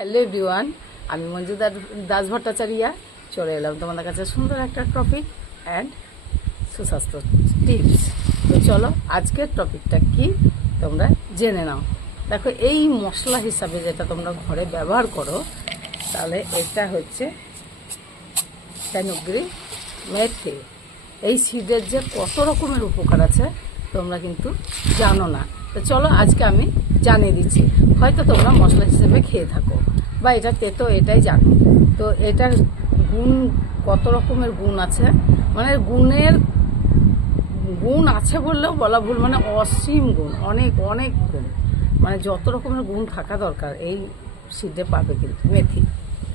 Hello everyone, আমি মঞ্জু দাস ভট্টাচার্যা চলে এলাম তোমাদের কাছে সুন্দর একটা টপিক অ্যান্ড সুস্বাস্থ্য টিপস। তো চলো আজকের টপিকটা কি তোমরা জেনে নাও। দেখো, এই মশলা হিসাবে যেটা তোমরা ঘরে ব্যবহার করো, তাহলে এটা হচ্ছে ফেনুগ্রিক মেথি। এই সিডের যে কত রকমের উপকার আছে তোমরা কিন্তু জানো না। তো চলো আজকে আমি জানিয়ে দিচ্ছি। হয়তো তোমরা মশলা হিসেবে খেয়ে থাকো বা এটা তেতো, এটাই জানো। তো এটার গুণ, কত রকমের গুণ আছে, মানে গুণ আছে বললেও বলা ভুল, মানে অসীম গুণ, অনেক অনেক গুণ, মানে যত রকমের গুণ থাকা দরকার এই সিডে পাবে কিন্তু মেথি।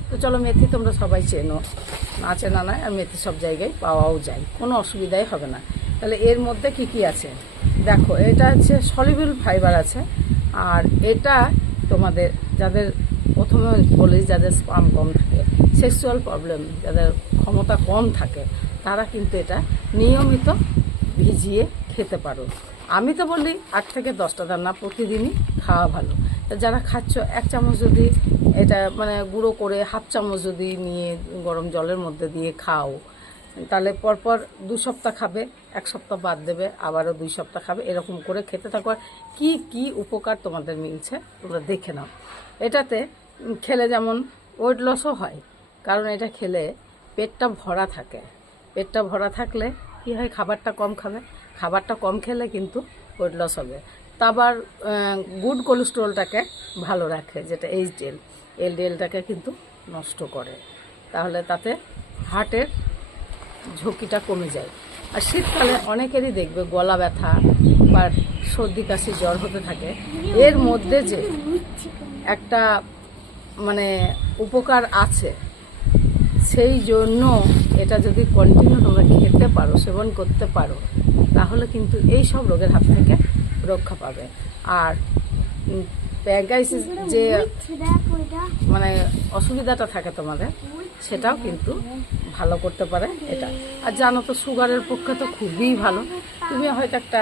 তো চলো, মেথি তোমরা সবাই চেনো, না চেনা নয়, আর মেথি সব জায়গায় পাওয়াও যায়, কোনো অসুবিধাই হবে না। তাহলে এর মধ্যে কি কি আছে দেখো। এটা হচ্ছে সলিউবল ফাইবার আছে, আর এটা তোমাদের যাদের, প্রথমে বলি, যাদের স্পাম কম থাকে, সেক্সুয়াল প্রবলেম, যাদের ক্ষমতা কম থাকে, তারা কিন্তু এটা নিয়মিত ভিজিয়ে খেতে পারো। আমি তো বলি 8 থেকে 10টা দানা প্রতিদিনই খাওয়া ভালো। যারা খাচ্ছ, 1 চামচ যদি এটা মানে গুঁড়ো করে 1/2 চামচ যদি নিয়ে গরম জলের মধ্যে দিয়ে খাও, তাহলে পরপর 2 সপ্তাহ খাবে, 1 সপ্তাহ বাদ দেবে, আবারও 2 সপ্তাহ খাবে, এরকম করে খেতে থাকো। কি কি উপকার তোমাদের মিলছে তোমরা দেখে নাও। এটাতে খেলে যেমন ওয়েট লসও হয়, কারণ এটা খেলে পেটটা ভরা থাকে। পেটটা ভরা থাকলে কি হয়, খাবারটা কম খাবে, খাবারটা কম খেলে কিন্তু ওয়েট লস হবে। তা আবার গুড কোলেস্ট্রলটাকে ভালো রাখে, যেটা এলডিএলটাকে কিন্তু নষ্ট করে। তাহলে তাতে হার্টের ঝুঁকিটা কমে যায়। আর শীতকালে অনেকেরই দেখবে গলা ব্যথা বা সর্দি কাশি জ্বর হতে থাকে। এর মধ্যে যে একটা মানে উপকার আছে, সেই জন্য এটা যদি কন্টিনিউ তোমরা খেতে পারো, সেবন করতে পারো, তাহলে কিন্তু এই সব রোগের হাত থেকে রক্ষা পাবে। আর প্যাঙ্কাইসিস যে মানে অসুবিধাটা থাকে তোমাদের, সেটাও কিন্তু ভালো করতে পারে এটা। আর জানো তো, সুগারের পক্ষে তো খুবই ভালো। তুমি হয়তো একটা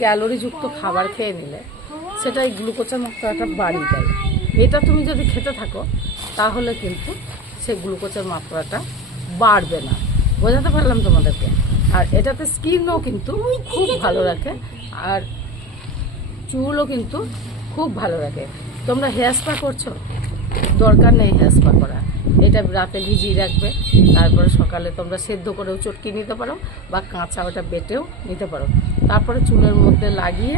ক্যালোরিযুক্ত খাবার খেয়ে নিলে, সেটাই গ্লুকোজের মাত্রাটা বাড়িয়ে দেয়। এটা তুমি যদি খেতে থাকো, তাহলে কিন্তু সেই গ্লুকোজের মাত্রাটা বাড়বে না। বোঝাতে পারলাম তোমাদেরকে? আর এটাতে স্কিনও কিন্তু খুব ভালো রাখে, আর চুলও কিন্তু খুব ভালো রাখে। তোমরা হেয়ার স্পা করছো, দরকার নেই হেয়ার স্পা করা। এটা রাতে ভিজিয়ে রাখবে, তারপরে সকালে তোমরা সেদ্ধ করেও চটকে নিতে পারো, বা কাঁচা ওটা বেটেও নিতে পারো। তারপরে চুলের মধ্যে লাগিয়ে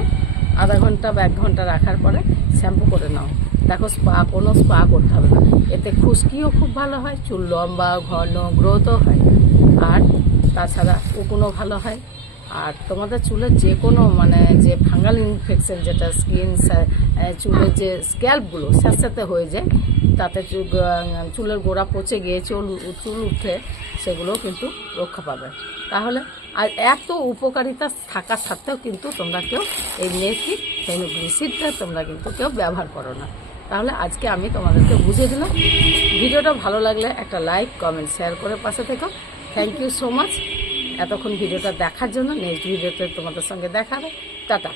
আধা ঘন্টা বা 1 ঘন্টা রাখার পরে শ্যাম্পু করে নাও। দেখো, কোনো স্পা করতে হবে না। এতে খুশকিও খুব ভালো হয়, চুল লম্বা ঘন গ্রোথও হয়, আর তাছাড়া উকুনও ভালো হয়। আর তোমাদের চুলের যে কোনো মানে যে ফাঙ্গাল ইনফেকশন, যেটা স্কিন, চুলের যে স্ক্যাল্পগুলো স্যাঁতস্যাঁতে হয়ে যায়, তাতে চুলের গোড়া পচে গিয়ে চুল উঠে, সেগুলোও কিন্তু রক্ষা পাবে। তাহলে আর এত উপকারিতা থাকা সত্ত্বেও কিন্তু তোমরা কেউ এই মেথি ফেনুগ্রিক তোমরা কিন্তু কেউ ব্যবহার করো না। তাহলে আজকে আমি তোমাদেরকে বুঝিয়ে দিলাম। ভিডিওটা ভালো লাগলে একটা লাইক, কমেন্ট, শেয়ার করে পাশে থেকো। থ্যাংক ইউ সো মাচ এতক্ষণ ভিডিওটা দেখার জন্য। নেক্সট ভিডিওতে তোমাদের সঙ্গে দেখা হবে। টাটা।